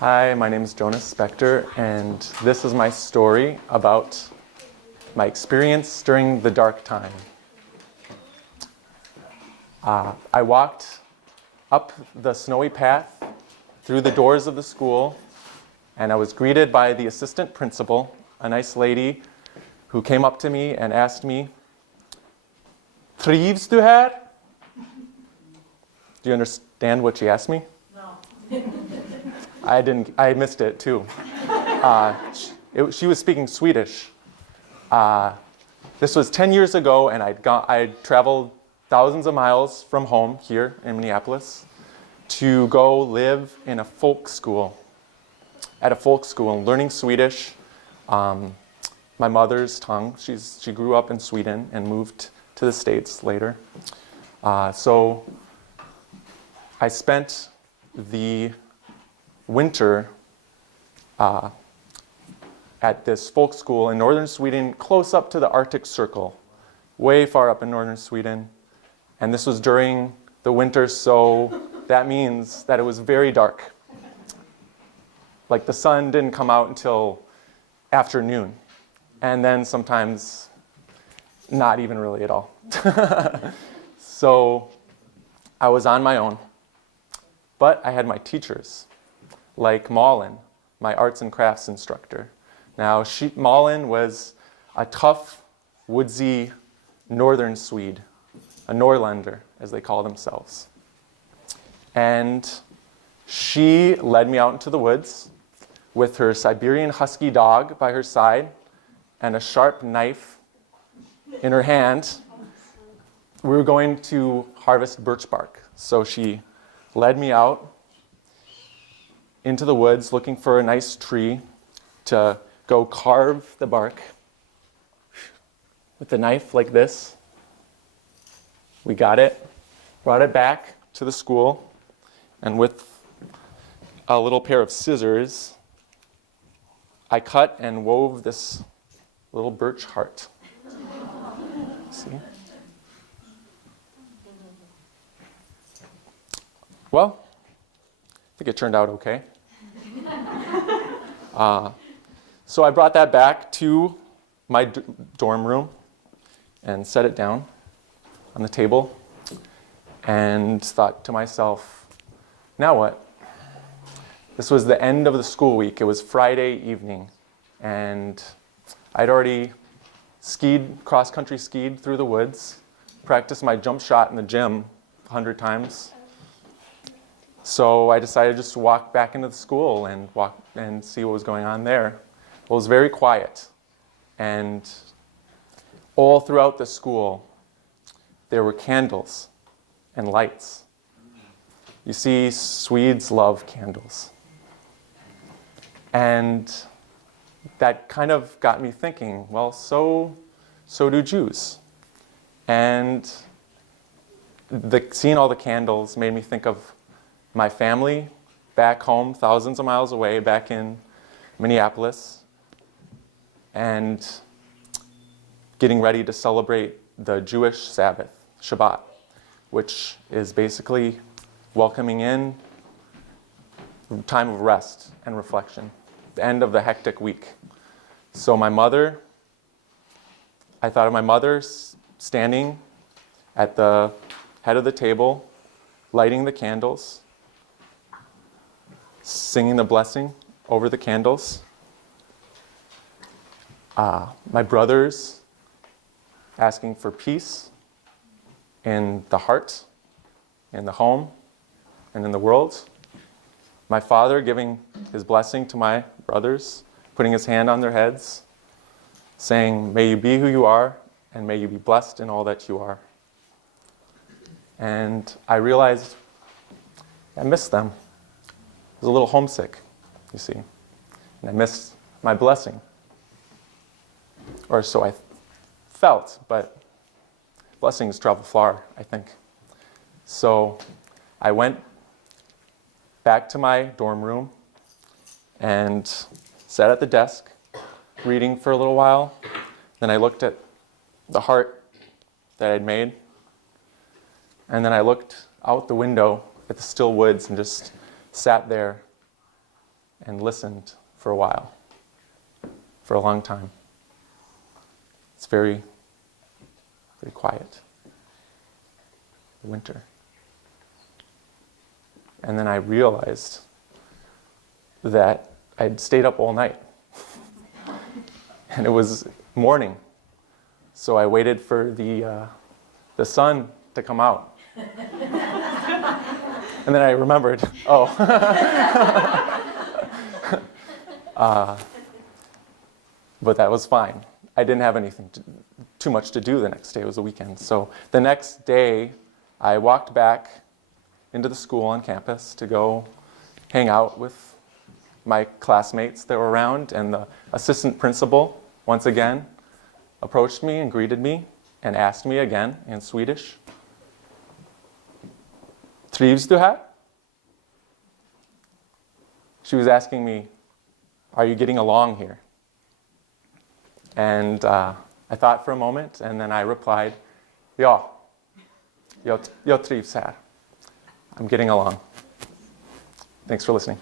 Hi, my name is Jonas Spector, and this is my story about my experience during the dark time. I walked up the snowy path through the doors of the school, and I was greeted by the assistant principal, a nice lady who came up to me and asked me, "Trivs du här?" Do you understand what she asked me? No. I missed it too. She was speaking Swedish. This was 10 years ago, and I'd traveled thousands of miles from home here in Minneapolis to go live in a folk school, learning Swedish, my mother's tongue. She grew up in Sweden and moved to the States later. So I spent the winter at this folk school in northern Sweden, close up to the Arctic Circle, way far up in northern Sweden. And this was during the winter, so that means that it was very dark. Like the sun didn't come out until afternoon, and then sometimes not even really at all. So I was on my own, but I had my teachers, like Maren, my arts and crafts instructor. Now, Maren was a tough, woodsy northern Swede, a Norrlander, as they call themselves. And she led me out into the woods with her Siberian husky dog by her side and a sharp knife in her hand. We were going to harvest birch bark. So she led me out into the woods looking for a nice tree to go carve the bark with the knife like this. We got it, brought it back to the school, and with a little pair of scissors, I cut and wove this little birch heart. See? Well, I think it turned out okay. So I brought that back to my dorm room and set it down on the table and thought to myself, now what? This was the end of the school week. It was Friday evening, and I'd already cross-country skied through the woods, practiced my jump shot in the gym 100 times. So I decided just to walk back into the school and see what was going on there. Well, it was very quiet, and all throughout the school, there were candles and lights. You see, Swedes love candles. And that kind of got me thinking, well, so do Jews. And seeing all the candles made me think of my family back home, thousands of miles away, back in Minneapolis, and getting ready to celebrate the Jewish Sabbath, Shabbat, which is basically welcoming in time of rest and reflection, the end of the hectic week. So I thought of my mother standing at the head of the table, lighting the candles, singing the blessing over the candles. My brothers asking for peace in the heart, in the home, and in the world. My father giving his blessing to my brothers, putting his hand on their heads, saying, "May you be who you are, and may you be blessed in all that you are." And I realized I missed them. I was a little homesick, you see, and I missed my blessing. Or so I felt, but blessings travel far, I think. So I went back to my dorm room and sat at the desk, reading for a little while. Then I looked at the heart that I'd made. And then I looked out the window at the still woods and just sat there and listened for a while, for a long time. It's very, very quiet. Winter. And then I realized that I'd stayed up all night. And it was morning. So I waited for the sun to come out. And then I remembered, but that was fine. I didn't have too much to do the next day. It was a weekend. So the next day, I walked back into the school on campus to go hang out with my classmates that were around, and the assistant principal, once again, approached me and greeted me and asked me again in Swedish, "Trivs du här?" She was asking me, "Are you getting along here?" And I thought for a moment, and then I replied, "Ja, jag trivs här. I'm getting along." Thanks for listening.